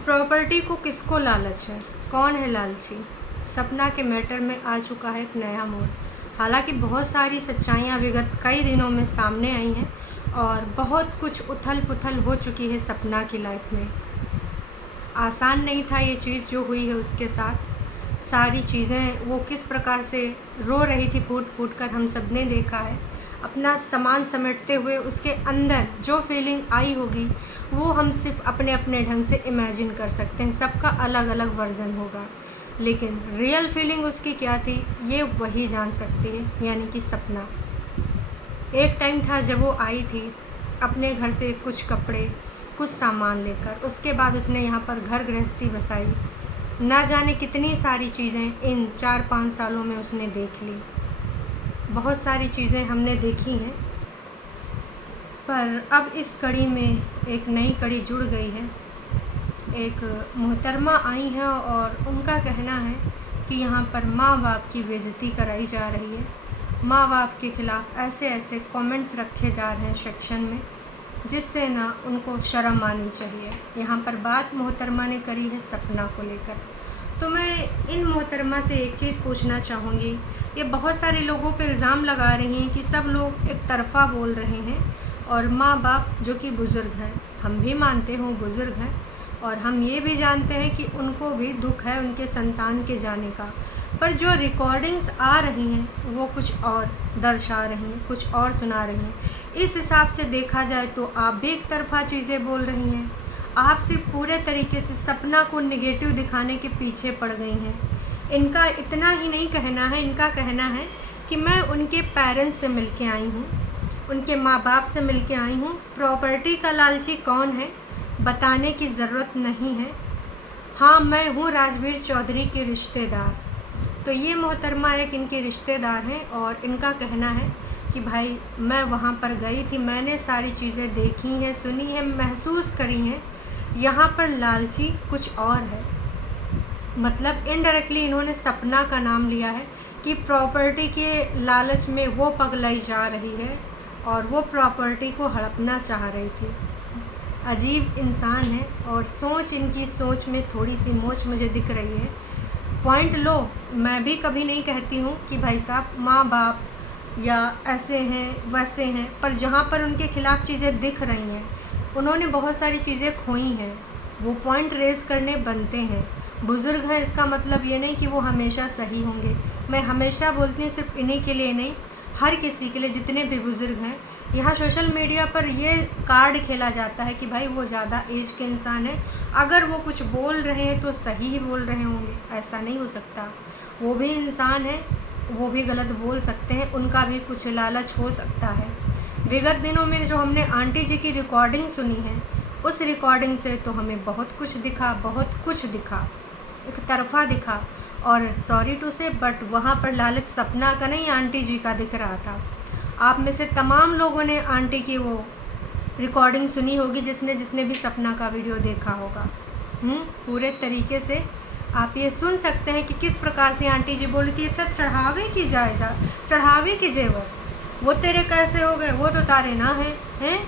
Property को किसको लालच है? कौन है लालची? सपना के मैटर में आ चुका है एक नया मोड़। हालांकि बहुत सारी सच्चाइयाँ विगत कई दिनों में सामने आई हैं और बहुत कुछ उथल पुथल हो चुकी है सपना की लाइफ में। आसान नहीं था ये चीज़ जो हुई है उसके साथ। सारी चीज़ें वो किस प्रकार से रो रही थी फूट फूट कर, हम सब ने देखा है। अपना सामान समेटते हुए उसके अंदर जो फीलिंग आई होगी वो हम सिर्फ अपने अपने ढंग से इमेजिन कर सकते हैं। सबका अलग अलग वर्जन होगा, लेकिन रियल फीलिंग उसकी क्या थी ये वही जान सकती है, यानी कि सपना। एक टाइम था जब वो आई थी अपने घर से कुछ कपड़े कुछ सामान लेकर। उसके बाद उसने यहाँ पर घर गृहस्थी बसाई। ना जाने कितनी सारी चीज़ें इन 4-5 सालों में उसने देख ली। बहुत सारी चीज़ें हमने देखी हैं, पर अब इस कड़ी में एक नई कड़ी जुड़ गई है। एक मोहतरमा आई हैं और उनका कहना है कि यहाँ पर माँ बाप की बेइज्जती कराई जा रही है। माँ बाप के ख़िलाफ़ ऐसे ऐसे कमेंट्स रखे जा रहे हैं सेक्शन में, जिससे ना उनको शर्म आनी चाहिए। यहाँ पर बात मोहतरमा ने करी है सपना को लेकर। तो मैं इन मोहतरमा से एक चीज़ पूछना चाहूँगी। ये बहुत सारे लोगों पे इल्ज़ाम लगा रही हैं कि सब लोग एक तरफ़ा बोल रहे हैं और माँ बाप जो कि बुज़ुर्ग हैं, हम भी मानते हो बुज़ुर्ग हैं और हम ये भी जानते हैं कि उनको भी दुख है उनके संतान के जाने का, पर जो रिकॉर्डिंग्स आ रही हैं वो कुछ और दर्शा रही हैं, कुछ और सुना रही हैं। इस हिसाब से देखा जाए तो आप भी एक तरफ़ा चीज़ें बोल रही हैं। आप सिर्फ पूरे तरीके से सपना को नेगेटिव दिखाने के पीछे पड़ गई हैं। इनका इतना ही नहीं कहना है, इनका कहना है कि मैं उनके पेरेंट्स से मिल के आई हूँ, उनके माँ बाप से मिल के आई हूँ। प्रॉपर्टी का लालची कौन है बताने की ज़रूरत नहीं है। हाँ, मैं हूँ राजवीर चौधरी की रिश्तेदार। तो ये मोहतरमा एक इनके रिश्तेदार हैं और इनका कहना है कि भाई मैं वहाँ पर गई थी, मैंने सारी चीज़ें देखी हैं, सुनी हैं, महसूस करी हैं। यहाँ पर लालची कुछ और है। मतलब इनडायरेक्टली इन्होंने सपना का नाम लिया है कि प्रॉपर्टी के लालच में वो पगलाई जा रही है और वो प्रॉपर्टी को हड़पना चाह रही थी। अजीब इंसान है और सोच, इनकी सोच में थोड़ी सी मोच मुझे दिख रही है। पॉइंट लो, मैं भी कभी नहीं कहती हूँ कि भाई साहब माँ बाप या ऐसे हैं वैसे हैं, पर जहाँ पर उनके ख़िलाफ़ चीज़ें दिख रही हैं, उन्होंने बहुत सारी चीज़ें खोई हैं, वो पॉइंट रेज़ करने बनते हैं। बुज़ुर्ग हैं इसका मतलब ये नहीं कि वो हमेशा सही होंगे। मैं हमेशा बोलती हूँ सिर्फ इन्हीं के लिए नहीं, हर किसी के लिए, जितने भी बुज़ुर्ग हैं। यहाँ सोशल मीडिया पर ये कार्ड खेला जाता है कि भाई वो ज़्यादा एज के इंसान हैं, अगर वो कुछ बोल रहे हैं तो सही ही बोल रहे होंगे। ऐसा नहीं हो सकता, वो भी इंसान है, वो भी गलत बोल सकते हैं, उनका भी कुछ लालच हो सकता है। विगत दिनों में जो हमने आंटी जी की रिकॉर्डिंग सुनी है, उस रिकॉर्डिंग से तो हमें बहुत कुछ दिखा, बहुत कुछ दिखा, एक तरफ़ा दिखा। और सॉरी टू से, बट वहाँ पर लालच सपना का नहीं आंटी जी का दिख रहा था। आप में से तमाम लोगों ने आंटी की वो रिकॉर्डिंग सुनी होगी, जिसने जिसने भी सपना का वीडियो देखा होगा। पूरे तरीके से आप ये सुन सकते हैं कि किस प्रकार से आंटी जी बोली कि अच्छा चढ़ावे की जायज़ा, चढ़ावे की जेवर, वो तेरे कैसे हो गए, वो तो तारे ना हैं।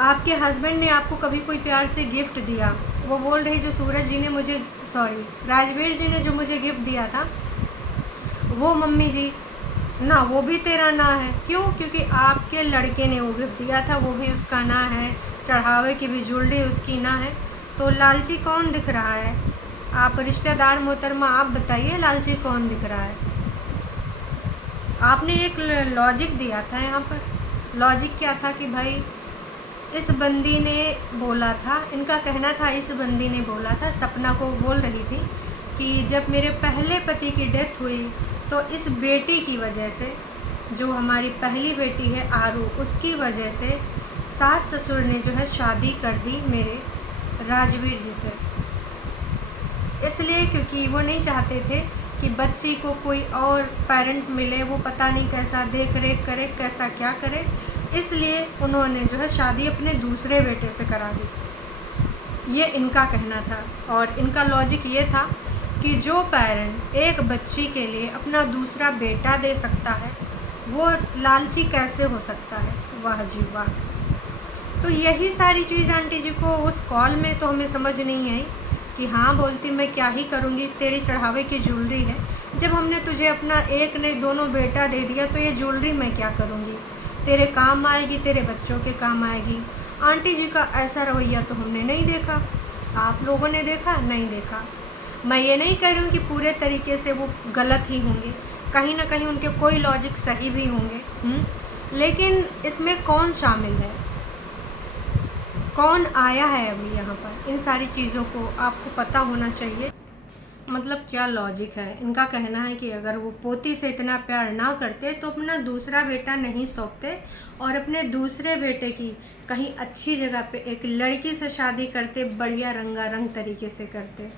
आपके हस्बैंड ने आपको कभी कोई प्यार से गिफ्ट दिया, वो बोल रही जो सूरज जी ने मुझे, सॉरी राजवीर जी ने जो मुझे गिफ्ट दिया था, वो मम्मी जी ना, वो भी तेरा ना है। क्यों? क्योंकि आपके लड़के ने वो गिफ्ट दिया था, वो भी उसका ना है। चढ़ावे की भी ज्वेलरी उसकी ना है। तो लालची कौन दिख रहा है? आप रिश्तेदार मोहतरमा, आप बताइए लालची कौन दिख रहा है? आपने एक लॉजिक दिया था यहाँ पर। लॉजिक क्या था कि भाई इस बंदी ने बोला था, इनका कहना था इस बंदी ने बोला था, सपना को बोल रही थी कि जब मेरे पहले पति की डेथ हुई तो इस बेटी की वजह से, जो हमारी पहली बेटी है आरू, उसकी वजह से सास ससुर ने जो है शादी कर दी मेरे राजवीर जी से। इसलिए क्योंकि वो नहीं चाहते थे कि बच्ची को कोई और पेरेंट मिले, वो पता नहीं कैसा देख रेख करे, कैसा क्या करे, इसलिए उन्होंने जो है शादी अपने दूसरे बेटे से करा दी। ये इनका कहना था और इनका लॉजिक ये था कि जो पेरेंट एक बच्ची के लिए अपना दूसरा बेटा दे सकता है, वो लालची कैसे हो सकता है। वाह जी वाह। तो यही सारी चीज़ आंटी जी को उस कॉल में तो हमें समझ नहीं आई कि हाँ बोलती मैं क्या ही करूँगी, तेरी चढ़ावे की ज्वेलरी है, जब हमने तुझे अपना एक नहीं दोनों बेटा दे दिया तो ये ज्वेलरी मैं क्या करूँगी, तेरे काम आएगी, तेरे बच्चों के काम आएगी। आंटी जी का ऐसा रवैया तो हमने नहीं देखा। आप लोगों ने देखा? नहीं देखा। मैं ये नहीं कह रही हूँ कि पूरे तरीके से वो गलत ही होंगे, कहीं ना कहीं उनके कोई लॉजिक सही भी होंगे, लेकिन इसमें कौन शामिल है, कौन आया है अभी यहाँ पर, इन सारी चीज़ों को आपको पता होना चाहिए। मतलब क्या लॉजिक है इनका? कहना है कि अगर वो पोती से इतना प्यार ना करते तो अपना दूसरा बेटा नहीं सौंपते और अपने दूसरे बेटे की कहीं अच्छी जगह पे एक लड़की से शादी करते, बढ़िया रंगारंग तरीके से करते।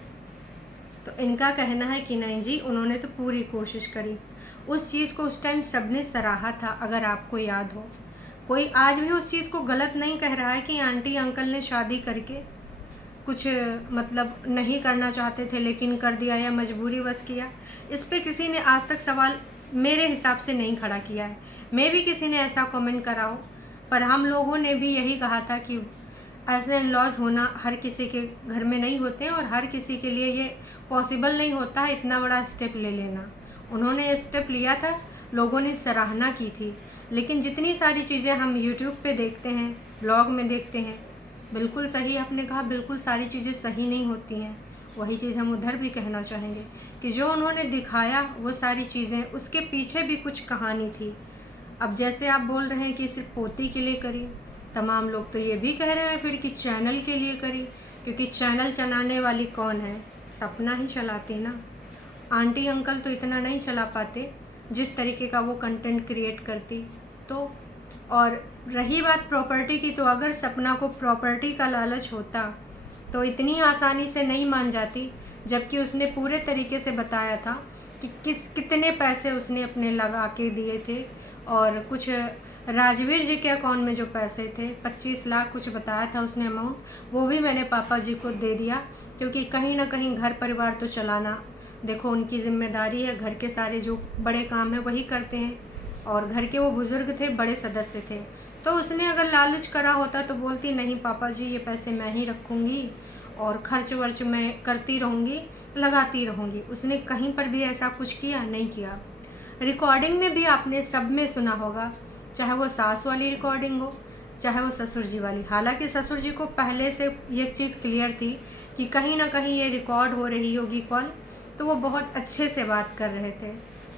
तो इनका कहना है कि नहीं जी, उन्होंने तो पूरी कोशिश करी। उस चीज़ को उस टाइम सबने सराहा था, अगर आपको याद हो। कोई आज भी उस चीज़ को गलत नहीं कह रहा है कि आंटी अंकल ने शादी करके कुछ मतलब नहीं करना चाहते थे लेकिन कर दिया या मजबूरी बस किया। इस पे किसी ने आज तक सवाल मेरे हिसाब से नहीं खड़ा किया है। मैं भी किसी ने ऐसा कमेंट करा हो, पर हम लोगों ने भी यही कहा था कि ऐसे इन लॉज होना हर किसी के घर में नहीं होते हैं और हर किसी के लिए ये पॉसिबल नहीं होता है इतना बड़ा स्टेप ले लेना। उन्होंने ये स्टेप लिया था, लोगों ने सराहना की थी, लेकिन जितनी सारी चीज़ें हम यूट्यूब पे देखते हैं, ब्लॉग में देखते हैं, बिल्कुल सही आपने कहा, बिल्कुल सारी चीज़ें सही नहीं होती हैं। वही चीज़ हम उधर भी कहना चाहेंगे कि जो उन्होंने दिखाया वो सारी चीज़ें, उसके पीछे भी कुछ कहानी थी। अब जैसे आप बोल रहे हैं कि सिर्फ पोती के लिए करी, तमाम लोग तो ये भी कह रहे हैं फिर कि चैनल के लिए करी, क्योंकि चैनल चलाने वाली कौन है? सपना ही चलाती ना। आंटी अंकल तो इतना नहीं चला पाते जिस तरीके का वो कंटेंट क्रिएट करती। तो और रही बात प्रॉपर्टी की, तो अगर सपना को प्रॉपर्टी का लालच होता तो इतनी आसानी से नहीं मान जाती, जबकि उसने पूरे तरीके से बताया था कि कितने पैसे उसने अपने लगा के दिए थे। और कुछ राजवीर जी के अकाउंट में जो पैसे थे 25 लाख कुछ बताया था उसने अमाउंट, वो भी मैंने पापा जी को दे दिया, क्योंकि कहीं ना कहीं घर परिवार तो चलाना देखो उनकी जिम्मेदारी है। घर के सारे जो बड़े काम हैं वही करते हैं, और घर के वो बुज़ुर्ग थे, बड़े सदस्य थे। तो उसने अगर लालच करा होता तो बोलती नहीं पापा जी ये पैसे मैं ही रखूँगी और खर्च वर्च मैं करती रहूँगी, लगाती रहूँगी। उसने कहीं पर भी ऐसा कुछ किया नहीं किया। रिकॉर्डिंग में भी आपने सब में सुना होगा, चाहे वो सास वाली रिकॉर्डिंग हो चाहे वो ससुर जी वाली। हालांकि ससुर जी को पहले से ये चीज़ क्लियर थी कि कहीं ना कहीं ये रिकॉर्ड हो रही होगी कॉल, तो वो बहुत अच्छे से बात कर रहे थे।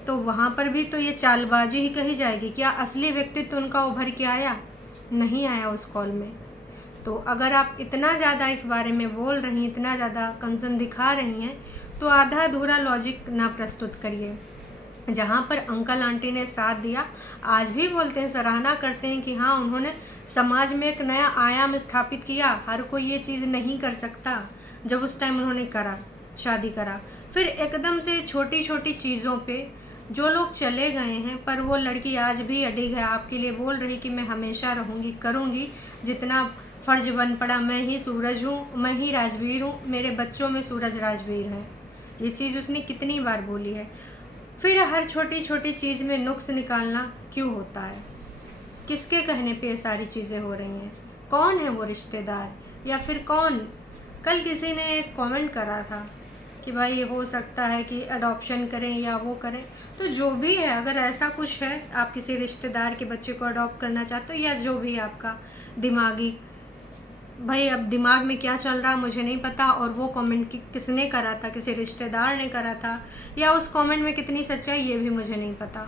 तो वहाँ पर भी तो ये चालबाजी ही कही जाएगी। क्या असली व्यक्तित्व उनका उभर के आया? नहीं आया उस कॉल में। तो अगर आप इतना ज़्यादा इस बारे में बोल रही हैं, इतना ज़्यादा कंसर्न दिखा रही हैं, तो आधा अधूरा लॉजिक ना प्रस्तुत करिए। जहाँ पर अंकल आंटी ने साथ दिया, आज भी बोलते हैं, सराहना करते हैं कि हाँ उन्होंने समाज में एक नया आयाम स्थापित किया। हर कोई ये चीज़ नहीं कर सकता जब उस टाइम उन्होंने करा, शादी करा। फिर एकदम से छोटी छोटी चीज़ों पे जो लोग चले गए हैं, पर वो लड़की आज भी अडिग है, आपके लिए बोल रही कि मैं हमेशा रहूँगी, करूँगी, जितना फ़र्ज बन पड़ा। मैं ही सूरज हूँ, मैं ही राजवीर हूँ, मेरे बच्चों में सूरज राजवीर है। ये चीज़ उसने कितनी बार बोली है। फिर हर छोटी छोटी चीज़ में नुक्स निकालना क्यों होता है? किसके कहने पे ये सारी चीज़ें हो रही हैं? कौन है वो रिश्तेदार, या फिर कौन? कल किसी ने एक कमेंट करा था कि भाई ये हो सकता है कि अडॉप्शन करें या वो करें। तो जो भी है, अगर ऐसा कुछ है, आप किसी रिश्तेदार के बच्चे को अडॉप्ट करना चाहते हो या जो भी आपका दिमागी, भाई अब दिमाग में क्या चल रहा मुझे नहीं पता। और वो कमेंट किसने करा था, किसी रिश्तेदार ने करा था, या उस कमेंट में कितनी सच्चाई ये भी मुझे नहीं पता।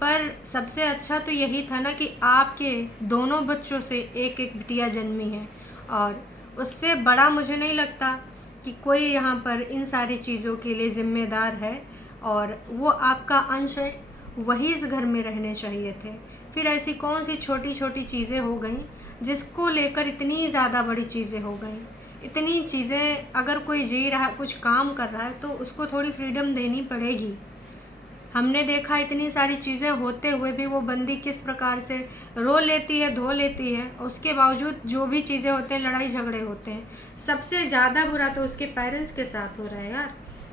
पर सबसे अच्छा तो यही था ना कि आपके दोनों बच्चों से एक एक बिटिया जन्मी है, और उससे बड़ा मुझे नहीं लगता कि कोई यहाँ पर इन सारी चीज़ों के लिए ज़िम्मेदार है। और वो आपका अंश है, वही इस घर में रहने चाहिए थे। फिर ऐसी कौन सी छोटी छोटी चीज़ें हो गई जिसको लेकर इतनी ज़्यादा बड़ी चीज़ें हो गई? इतनी चीज़ें, अगर कोई जी रहा, कुछ काम कर रहा है, तो उसको थोड़ी फ्रीडम देनी पड़ेगी। हमने देखा इतनी सारी चीज़ें होते हुए भी वो बंदी किस प्रकार से रो लेती है, धो लेती है। उसके बावजूद जो भी चीज़ें होते हैं, लड़ाई झगड़े होते हैं। सबसे ज़्यादा बुरा तो उसके पेरेंट्स के साथ हो रहा है यार।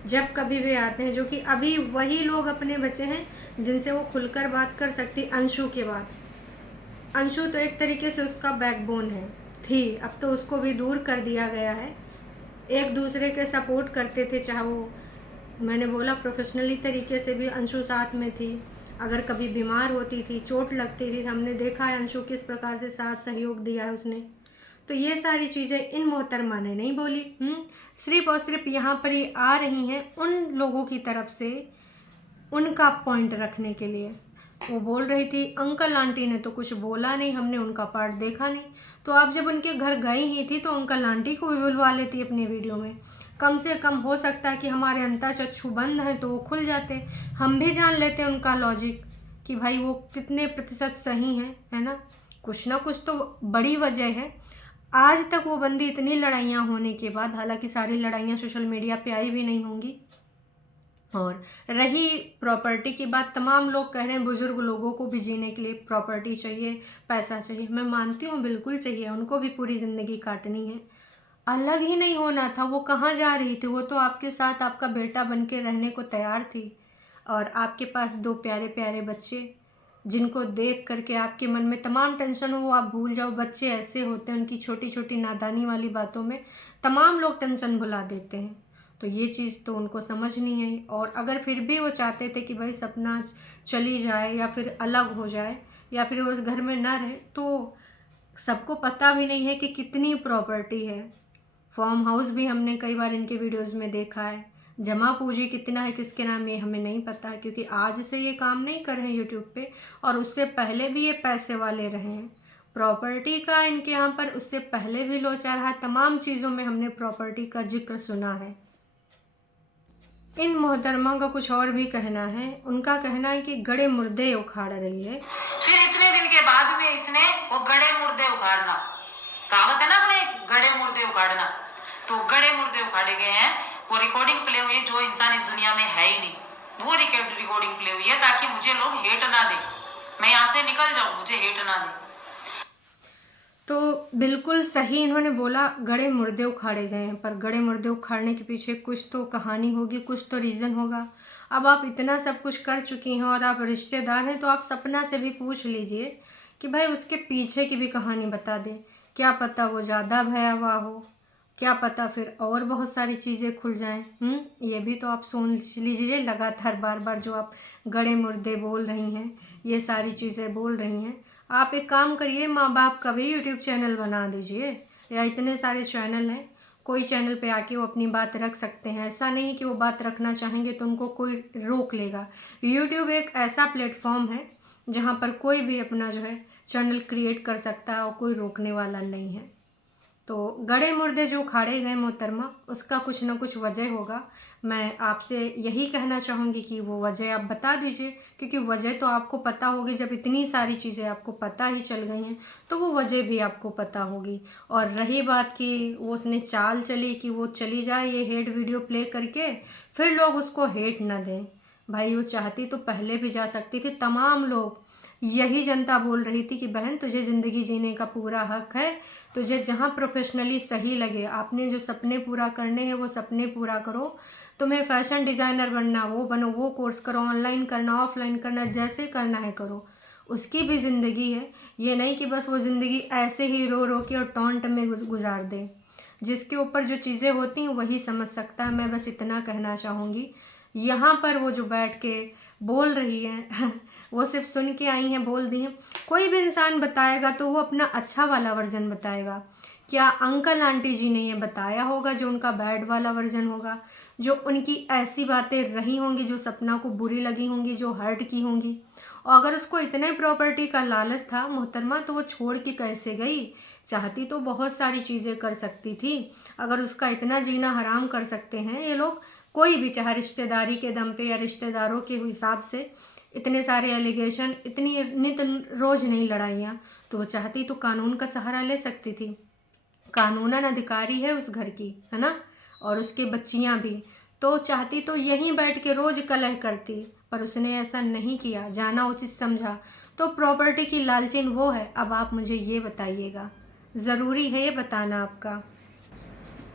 जब कभी भी आते हैं, जो कि अभी वही लोग अपने बच्चे हैं जिनसे वो खुलकर बात कर सकती। अंशु के बाद, अंशु तो एक तरीके से उसका बैकबोन है, थी, अब तो उसको भी दूर कर दिया गया है। एक दूसरे के सपोर्ट करते थे, चाहे वो, मैंने बोला प्रोफेशनली तरीके से भी अंशु साथ में थी। अगर कभी बीमार होती थी, चोट लगती थी, हमने देखा है अंशु किस प्रकार से साथ सहयोग दिया है उसने। तो ये सारी चीज़ें इन मोहतरमा ने नहीं बोली। सिर्फ और सिर्फ यहाँ पर ये आ रही हैं उन लोगों की तरफ से उनका पॉइंट रखने के लिए। वो बोल रही थी अंकल आंटी ने तो कुछ बोला नहीं, हमने उनका पार्ट देखा नहीं। तो आप जब उनके घर गई ही थी तो अंकल आंटी को भी बुलवा लेती अपनी वीडियो में। कम से कम हो सकता है कि हमारे अंतर्चक्षु बंद हैं तो वो खुल जाते, हम भी जान लेते उनका लॉजिक कि भाई वो कितने प्रतिशत सही हैं, है ना। कुछ ना कुछ तो बड़ी वजह है। आज तक वो बंदी इतनी लड़ाइयाँ होने के बाद, हालांकि सारी लड़ाइयाँ सोशल मीडिया पे आई भी नहीं होंगी। और रही प्रॉपर्टी की बात, तमाम लोग कह रहे हैं बुज़ुर्ग लोगों को भी जीने के लिए प्रॉपर्टी चाहिए, पैसा चाहिए। मैं मानती हूँ बिल्कुल चाहिए, उनको भी पूरी ज़िंदगी काटनी है। अलग ही नहीं होना था, वो कहाँ जा रही थी, वो तो आपके साथ आपका बेटा बन के रहने को तैयार थी। और आपके पास 2 प्यारे प्यारे बच्चे, जिनको देख करके आपके मन में तमाम टेंशन हो वो आप भूल जाओ। बच्चे ऐसे होते हैं, उनकी छोटी छोटी नादानी वाली बातों में तमाम लोग टेंशन भुला देते हैं। तो ये चीज़ तो उनको समझ नहीं आई। और अगर फिर भी वो चाहते थे कि भाई सपना चली जाए या फिर अलग हो जाए या फिर वो उस घर में ना रहे, तो सबको पता भी नहीं है कि कितनी प्रॉपर्टी है। फार्म हाउस भी हमने कई बार इनके वीडियोज़ में देखा है। जमा पूंजी कितना है किसके नाम, ये हमें नहीं पता है, क्योंकि आज से ये काम नहीं कर रहे हैं यूट्यूब पे, और उससे पहले भी ये पैसे वाले रहे हैं। प्रॉपर्टी का इनके यहाँ पर उससे पहले भी लोचा रहा। तमाम चीज़ों में हमने प्रॉपर्टी का जिक्र सुना है। इन मोहतरमा का कुछ और भी कहना है। उनका कहना है कि गड़े मुर्दे उखाड़ रही है। फिर इतने दिन के बाद में इसने वो गड़े मुर्दे उखाड़ना, कहावत है ना अपने, गड़े मुर्दे उखाड़ना, तो गड़े मुर्दे उखाड़े गए हैं। वो रिकॉर्डिंग प्ले हुई है, जो इंसान इस दुनिया में है ही नहीं वो रिकॉर्डिंग प्ले हुई है, ताकि मुझे लोग हेट ना दे, मैं यहाँ से निकल जाऊँ, मुझे हेट ना दे। तो बिल्कुल सही इन्होंने बोला, गड़े मुर्दे उखाड़े गए हैं। पर गड़े मुर्दे उखाड़ने के पीछे कुछ तो कहानी होगी, कुछ तो रीज़न होगा। अब आप इतना सब कुछ कर चुकी हैं और आप रिश्तेदार हैं, तो आप सपना से भी पूछ लीजिए कि भाई उसके पीछे की भी कहानी बता दे। क्या पता वो ज़्यादा भयावह हो, क्या पता फिर और बहुत सारी चीज़ें खुल जाएं। ये भी तो आप सोच लीजिए। लगातार बार बार जो आप गड़े मुर्दे बोल रही हैं, ये सारी चीज़ें बोल रही हैं। आप एक काम करिए, माँ बाप का भी यूट्यूब चैनल बना दीजिए, या इतने सारे चैनल हैं, कोई चैनल पे आके वो अपनी बात रख सकते हैं। ऐसा नहीं कि वो बात रखना चाहेंगे तो उनको कोई रोक लेगा। यूट्यूब एक ऐसा प्लेटफॉर्म है जहाँ पर कोई भी अपना जो है चैनल क्रिएट कर सकता है और कोई रोकने वाला नहीं है। तो गड़े मुर्दे जो उखाड़े गए मोहतरमा, उसका कुछ ना कुछ वजह होगा। मैं आपसे यही कहना चाहूँगी कि वो वजह आप बता दीजिए, क्योंकि वजह तो आपको पता होगी। जब इतनी सारी चीज़ें आपको पता ही चल गई हैं तो वो वजह भी आपको पता होगी। और रही बात कि वो उसने चाल चली कि वो चली जाए ये हेट वीडियो प्ले करके, फिर लोग उसको हेट ना दें। भाई वो चाहती तो पहले भी जा सकती थी। तमाम लोग, यही जनता बोल रही थी कि बहन तुझे ज़िंदगी जीने का पूरा हक है, तुझे जहाँ प्रोफेशनली सही लगे, आपने जो सपने पूरा करने हैं वो सपने पूरा करो। तुम्हें फैशन डिज़ाइनर बनना वो बनो, वो कोर्स करो, ऑनलाइन करना ऑफलाइन करना, जैसे करना है करो। उसकी भी ज़िंदगी है, ये नहीं कि बस वो ज़िंदगी ऐसे ही रो रो के और टॉन्ट में गुजार दे। जिसके ऊपर जो चीज़ें होती हैं वही समझ सकता है। मैं बस इतना कहना चाहूँगी। यहाँ पर वो जो बैठ के बोल रही हैं वो सिर्फ सुन के आई हैं, बोल दी हैं। कोई भी इंसान बताएगा तो वो अपना अच्छा वाला वर्जन बताएगा। क्या अंकल आंटी जी ने ये बताया होगा जो उनका बैड वाला वर्जन होगा, जो उनकी ऐसी बातें रही होंगी जो सपना को बुरी लगी होंगी, जो हर्ट की होंगी। और अगर उसको इतने प्रॉपर्टी का लालच था मोहतरमा, तो वो छोड़ के कैसे गई? चाहती तो बहुत सारी चीज़ें कर सकती थी। अगर उसका इतना जीना हराम कर सकते हैं ये लोग, कोई भी, चाहे रिश्तेदारी के दम पे या रिश्तेदारों के हिसाब से, इतने सारे एलिगेशन, इतनी नित रोज़ नहीं लड़ाइयाँ, तो वो चाहती तो कानून का सहारा ले सकती थी। कानूनन अधिकारी है उस घर की, है ना, और उसके बच्चियाँ भी। तो चाहती तो यहीं बैठ के रोज़ कलह करती, पर उसने ऐसा नहीं किया, जाना उचित समझा। तो प्रॉपर्टी की लालचीन वो है। अब आप मुझे ये बताइएगा, ज़रूरी है ये बताना आपका।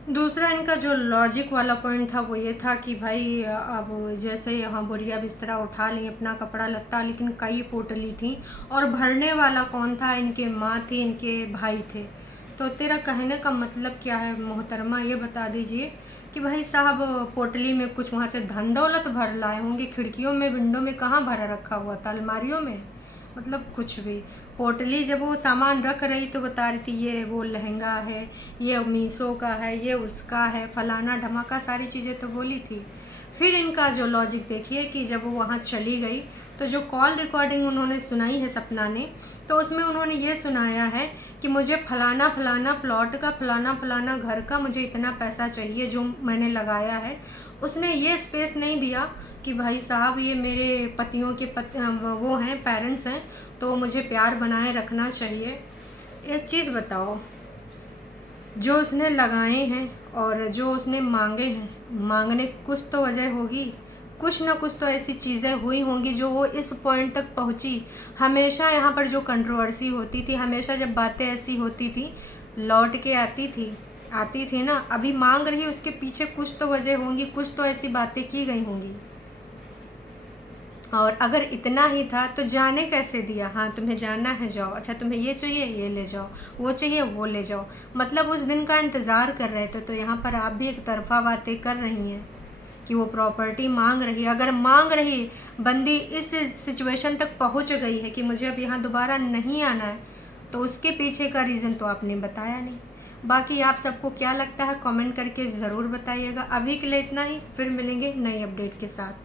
दूसरा इनका जो लॉजिक वाला पॉइंट था वो ये था कि भाई अब जैसे यहाँ बोरिया बिस्तरा उठा ली, अपना कपड़ा लत्ता, लेकिन कई पोटली थी और भरने वाला कौन था? इनके माँ थी, इनके भाई थे। तो तेरा कहने का मतलब क्या है मोहतरमा, ये बता दीजिए कि भाई साहब पोटली में कुछ वहाँ से धन दौलत भर लाए होंगे, खिड़कियों में विंडो में कहाँ भरा रखा हुआ था, अलमारियों में, मतलब कुछ भी। पोटली जब वो सामान रख रही तो बता रही थी ये वो लहंगा है, ये मीशो का है, ये उसका है, फलाना ढमाका सारी चीज़ें तो बोली थी। फिर इनका जो लॉजिक देखिए कि जब वो वहाँ चली गई तो जो कॉल रिकॉर्डिंग उन्होंने सुनाई है सपना ने, तो उसमें उन्होंने ये सुनाया है कि मुझे फलाना फलाना प्लॉट का, फलाना फलाना घर का मुझे इतना पैसा चाहिए जो मैंने लगाया है। उसने ये स्पेस नहीं दिया कि भाई साहब ये मेरे पतियों के वो हैं, पेरेंट्स हैं, तो मुझे प्यार बनाए रखना चाहिए। एक चीज़ बताओ, जो उसने लगाए हैं और जो उसने मांगे हैं, मांगने कुछ तो वजह होगी, कुछ ना कुछ तो ऐसी चीज़ें हुई होंगी जो वो इस पॉइंट तक पहुंची। हमेशा यहाँ पर जो कंट्रोवर्सी होती थी, हमेशा जब बातें ऐसी होती थी लौट के आती थी ना। अभी मांग रही, उसके पीछे कुछ तो वजह होंगी, कुछ तो ऐसी बातें की गई होंगी। और अगर इतना ही था तो जाने कैसे दिया? हाँ तुम्हें जाना है जाओ, अच्छा तुम्हें ये चाहिए ये ले जाओ, वो चाहिए वो ले जाओ, मतलब उस दिन का इंतज़ार कर रहे थे। तो यहाँ पर आप भी एक तरफा बातें कर रही हैं कि वो प्रॉपर्टी मांग रही है। अगर मांग रही बंदी इस सिचुएशन तक पहुँच गई है कि मुझे अब यहाँ दोबारा नहीं आना है, तो उसके पीछे का रीज़न तो आपने बताया नहीं। बाकी आप सबको क्या लगता है कमेंट करके ज़रूर बताइएगा। अभी के लिए इतना ही, फिर मिलेंगे नई अपडेट के साथ।